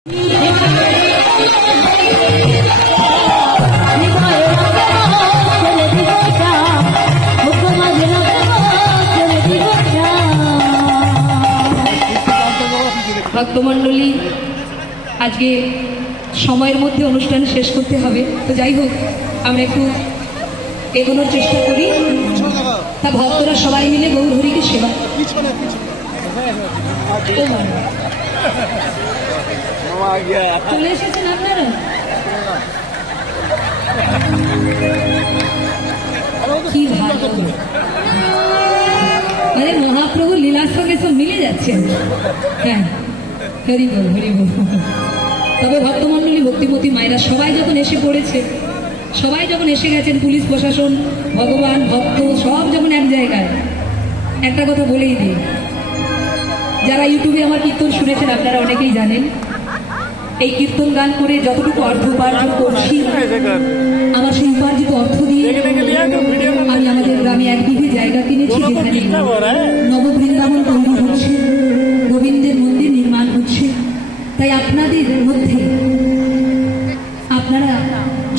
ভক্তমণ্ডলী আজকে সময়ের মধ্যে অনুষ্ঠান শেষ করতে হবে, তো যাই হোক আমরা একটু এগোনোর চেষ্টা করি। তা ভক্তরা সবাই মিলে গৌরহরিকে সেবা চলে এসেছেন আপনারা। কি ভালো, আরে মহাপ্রভু লীলার সঙ্গে সব মিলে যাচ্ছে। হ্যাঁ, হরি বল হরি বল। তবে ভক্তমণ্ডলী ভক্তিমতী মায়েরা সবাই যখন এসে পড়েছে, সবাই যখন এসে গেছেন, পুলিশ প্রশাসন, ভগবান, ভক্ত সব যখন এক জায়গায়, একটা কথা বলেই দিই, যারা ইউটিউবে আমার কীর্তন শুনেছেন আপনারা অনেকেই জানেন, এই কীর্তন গান করে যতটুকু অর্থ উপার্জন করছি, আমার সেই উপার্জিত অর্থ দিয়ে আমি আমাদের গ্রামে এক বিঘে জায়গা কিনেছি, যেখানে নববৃন্দাবন তৈরি হচ্ছে, গোবিন্দের মন্দির নির্মাণ হচ্ছে। তাই আপনাদের মধ্যে আপনারা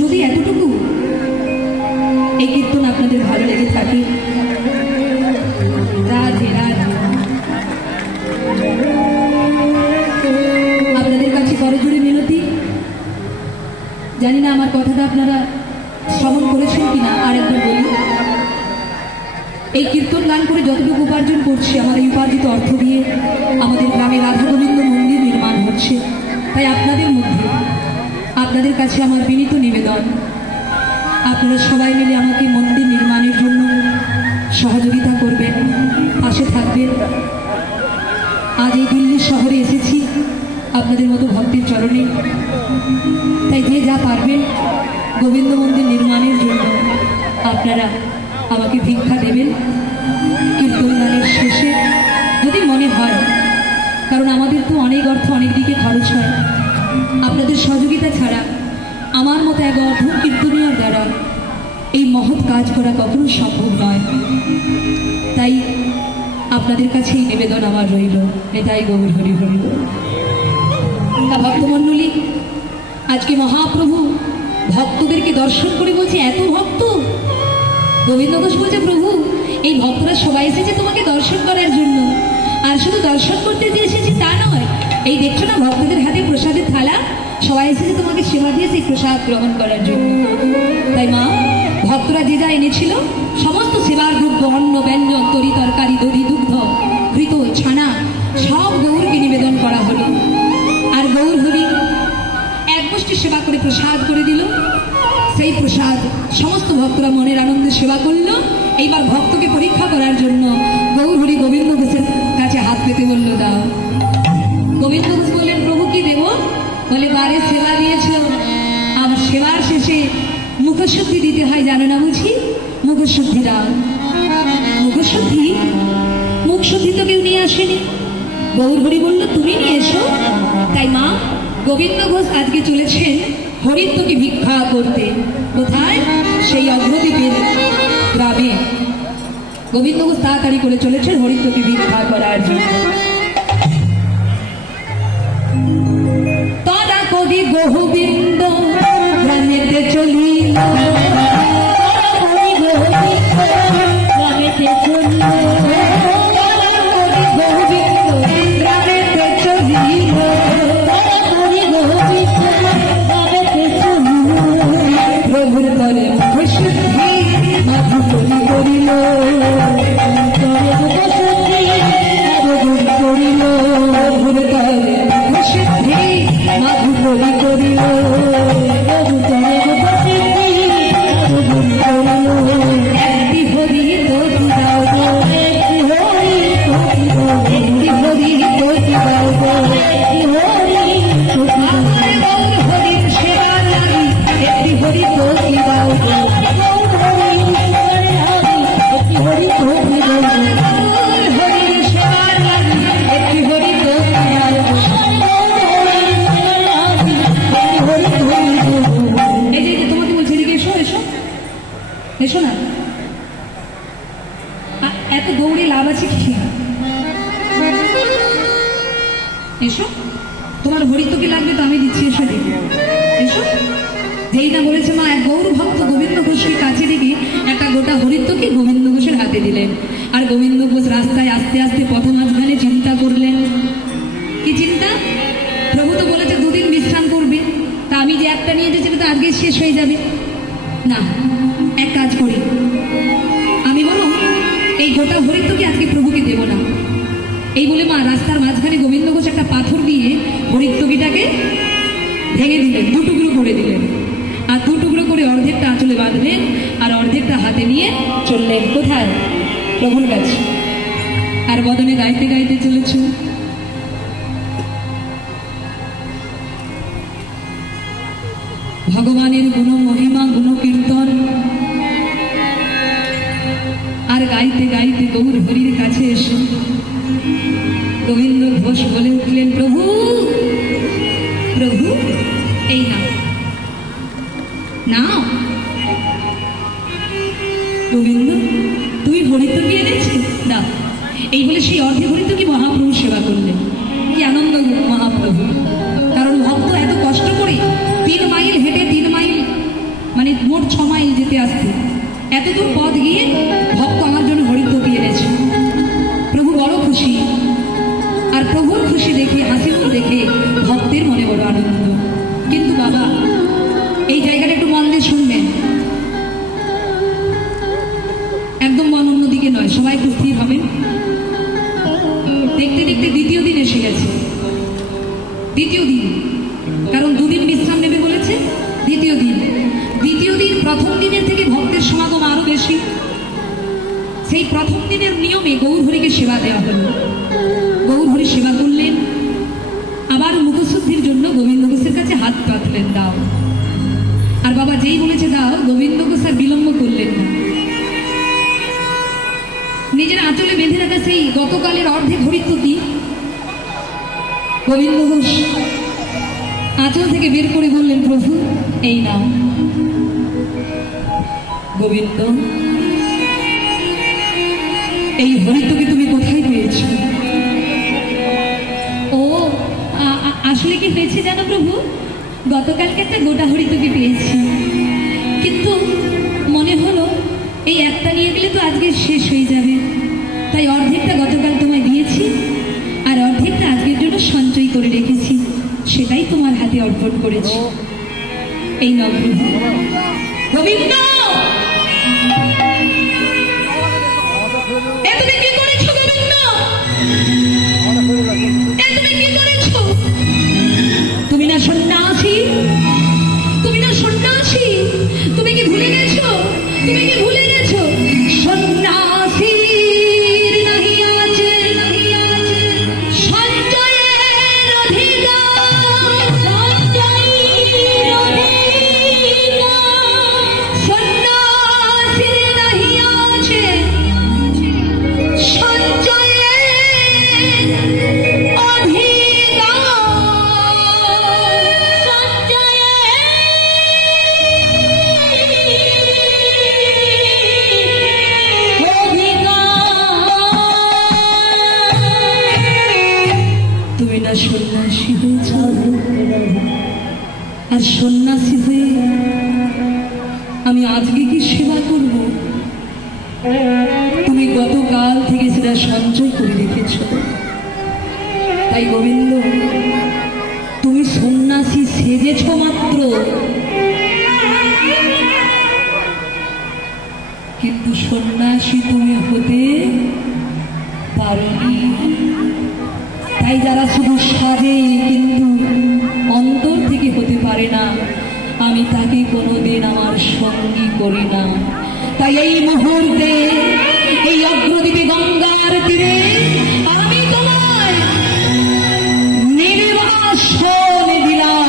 যদি এতটুকু এই কীর্তন আপনাদের ভালো লেগে থাকে, রাধে রাধে, আপনাদের কাছে করজোড়ে মিনতি। জানি না আমার কথাটা আপনারা শ্রবণ করেছেন কিনা, আর একবার বলি, এই কীর্তন গান করে যতটুকু উপার্জন করছি, আমার এই উপার্জিত অর্থ দিয়ে আমাদের গ্রামে রাধা গোবিন্দ মন্দির নির্মাণ হচ্ছে। তাই আপনাদের মধ্যে আপনাদের কাছে আমার বিনীত নিবেদন, আপনারা সবাই মিলে আমাকে মন্দির নির্মাণের জন্য সহযোগিতা করবেন, পাশে থাকবেন। আজ এই দিল্লি শহরে এসেছি আপনাদের মতো ভক্তের চরণে, তাই যে যা পারবেন গোবিন্দ মন্দির নির্মাণের জন্য আপনারা আমাকে ভিক্ষা দেবেন কীর্তন গানের শেষে, যদি মনে হয়, কারণ আমাদের তো অনেক অর্থ অনেক দিকে খরচ হয়। আপনাদের সহযোগিতা ছাড়া আমার মতো এক অর্ধ কীর্তনীয় দ্বারা এই মহৎ কাজ করা কখনো সম্ভব নয়। তাই আপনাদের কাছে এই নিবেদন আমার রইল, নেতাই গৌর হরি হরি। ভক্তমণ্ডলী, আজকে মহাপ্রভু ভক্তদেরকে দর্শন করে বলছে, এত ভক্ত। গোবিন্দ ঘোষ বলছে, প্রভু এই ভক্তরা সবাই এসেছে তোমাকে দর্শন করার জন্য, আর শুধু দর্শন করতে যে এসেছি তা নয়, এই দেখছো না ভক্তদের হাতে প্রসাদের থালা, সবাই এসেছে তোমাকে সেবা দিয়ে সেই প্রসাদ গ্রহণ করার জন্য। তাই মা, ভক্তরা যে যা এনেছিল সমস্ত সেবার দ্রব্য, অন্ন ব্যঞ্জন, তরি তরকারি, দধি দুগ্ধ, ঘৃত, ছানা সব গৌরকে নিবেদন করা হলো। আর গৌর হরি এক গোষ্ঠী সেবা করে প্রসাদ করে দিল। সেই প্রসাদ সমস্ত ভক্তরা মনের আনন্দে সেবা করলো। এইবার ভক্তকে পরীক্ষা করার জন্য গৌর হরি গোবিন্দ ঘোষের কাছে হাত পেতে বলল, দাও। গোবিন্দ ঘোষ বললেন, প্রভু কি দেব? বলে, বারে সেবা দিয়েছ, আমার সেবার শেষে মুখশুদ্ধি দিতে হয়, জানো না বুঝি? মুখশুদ্ধি দাও। মুখশুদ্ধি? মুখশুদ্ধি তো কেউ নিয়ে আসেনি। গৌর হরি বলল, তুমি নিয়ে এসো। তাই মা, গোবিন্দ ঘোষ আজকে চলেছেন হরিত্বকে ভিক্ষা করতে। কোথায়? সেই অগ্রদ্বীপের গ্রামে গোবিন্দ ঘোষ তাড়াতাড়ি করে চলেছেন হরিত্বকে ভিক্ষা করার জন্য। তদা কবি গোবিন্দ গ্রামেতে চলি, গ্রামেতে চলি, প্রভুর তরে মুখশুদ্ধি মাধু বলি করিল, প্রভুর তরে মুখশুদ্ধি মাধু বলি করিল। তো আমি দিচ্ছি, এসো দেখি, এসো। যেই না বলেছে মা, এক গৌর ভক্ত গোবিন্দ ঘোষকে কাছে ডেকে একটা গোটা হরিত্বকে গোবিন্দ ঘোষের হাতে দিলেন। আর গোবিন্দ ঘোষ রাস্তায় আস্তে আস্তে পথ মাঝখানে চিন্তা করলেন। কি চিন্তা? প্রভু তো বলেছে দুদিন বিশ্রাম করবে, তা আমি যে একটা নিয়ে যেতে তো আজকে শেষ হয়ে যাবে। না, এক কাজ করি, আমি বলো এই গোটা হরিত্বকে আজকে প্রভুকে দেব না। এই বলে মা রাস্তার মাঝখানে গোবিন্দ ঘোষ একটা পাথর দিয়ে হরিত্বকিটাকে ভেঙে দিলেন, দুটুকরো করে দিলেন। আর দুটুকরো করে অর্ধেকটা আঁচলে বাঁধলেন আর অর্ধেকটা হাতে নিয়ে চললেন কোথায়? প্রভুর কাছে। আর বদনে গাইতে গাইতে চলেছ, ভগবানের গুণ মহিমা গুণ কীর্তন। আর গাইতে গাইতে গৌর হরির কাছে এসে গোবিন্দ ঘোষ বলে উঠলেন, প্রভু প্রভু এই নাও নাও। গোবিন্দ তুমি হরিত্ব কি এনেছো? দাও। এই বলে সেই অর্ধে হরিত্ব কি মহাপ্রভু সেবা করলেন। কি আনন্দ মহাপ্রভু! কারণ ভক্ত এত কষ্ট করে 3 মাইল হেঁটে, 3 মাইল মানে মোট 6 মাইল যেতে আসতে, এত দূর পথ গিয়ে ভক্ত আমার জন্য হরিত্ব কি এনেছে। প্রভু বড় খুশি। আর প্রভুর খুশি দেখে, হাসি মুখ দেখে ভক্তের মনে বড় আনন্দ। কিন্তু বাবা এই জায়গাটা একটু মন দিয়ে শুনবেন, একদম মন অন্যদিকে নয়, সবাই একটু স্থির হবেন। দেখতে দেখতে দ্বিতীয় দিন এসে গেছে। দ্বিতীয় দিন, কারণ 2 দিন বিশ্রাম নেবে বলেছে। দ্বিতীয় দিন প্রথম দিনের থেকে ভক্তের সমাগম আরো বেশি। সেই প্রথম দিনের নিয়মে গৌর হরিকে সেবা দেওয়া হলো। গৌর হরি সেবা করলেন। আবার মুখশুদ্ধির জন্য গোবিন্দ ঘোষের কাছে হাত পাতলেন, দাও। আর বাবা যেই বলেছে দাও, গোবিন্দ ঘোষ আর বিলম্ব করলেন না। নিজের আঁচলে বেঁধে রাখা সেই গতকালের অর্ধেক হরিত্ব কি গোবিন্দ ঘোষ আঁচল থেকে বের করে বললেন, প্রভু এই নাও। গোবিন্দ এই হরিত্বকে তুমি কোথায় পেয়েছো? ও আসলে কি হয়েছে জানো প্রভু, গতকালকে একটা গোটা হরিত্বকে পেয়েছি, কিন্তু মনে হলো এই একটা নিয়ে গেলে তো আজকে শেষ হয়ে যাবে, তাই অর্ধেকটা গতকাল তোমায় দিয়েছি আর অর্ধেকটা আজকের জন্য সঞ্চয় করে রেখেছি, সেটাই তোমার হাতে অর্পণ করেছি। এই নাও প্রভু। গোবিন্দ তুমি কি করেছো? গোবিন্দ তুমি কি করেছো? তুমি না সন্ন্যাসী, তুমি না সন্ন্যাসী, তুমি কি ভুলে গেছো? তুমি কি ভুলে গেছো? সন্ন্যাসী সন্ন্যাসী হয়েছ। আর সন্ন্যাসী হয়ে আমি আজকে কি সেবা করব? তুমি গতকাল থেকে সেটা সঞ্চয় করে রেখেছ। তাই গোবিন্দ তুমি সন্ন্যাসী সেজেছ মাত্র, কিন্তু সন্ন্যাসী তুমি হতে পারোনি। তাই যারা শুধু সাজে কিন্তু অন্তর থেকে হতে পারে না, আমি তাকে কোনোদিন আমার সঙ্গী করি না। তাই এই মুহূর্তে এই অগ্রদ্বীপে গঙ্গার তীরে আমি তোমায় নির্বাসন দিলাম।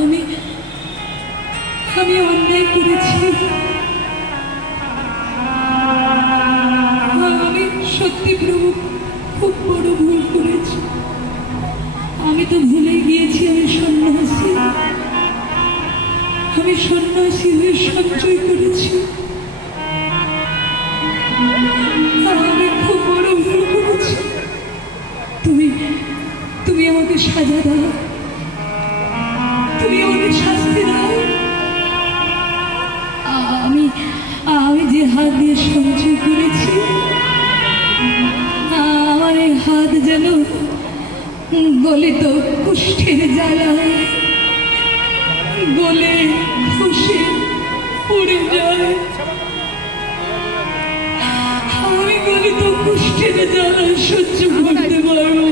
আমি আমি অন্যায় করেছি, আমি সত্যি প্রভু খুব বড় ভুল করেছি। আমি তো ভুলে গিয়েছি আমি সন্ন্যাসী, আমি সন্ন্যাসী হয়ে সঞ্চয় করেছি, আমি খুব বড় ভুল করেছি। তুমি তুমি আমাকে সাজা দাও, তুমি আমাকে শাস্তি দাও। আমি আমি যে হাত দিয়ে সঞ্চয় করেছি, আমার এই হাত যেন গলিত কুষ্ঠের জ্বালায় গলে খসে পড়ে যায়। আমি গলিত কুষ্ঠের জ্বালায় সহ্য করতে পারবো।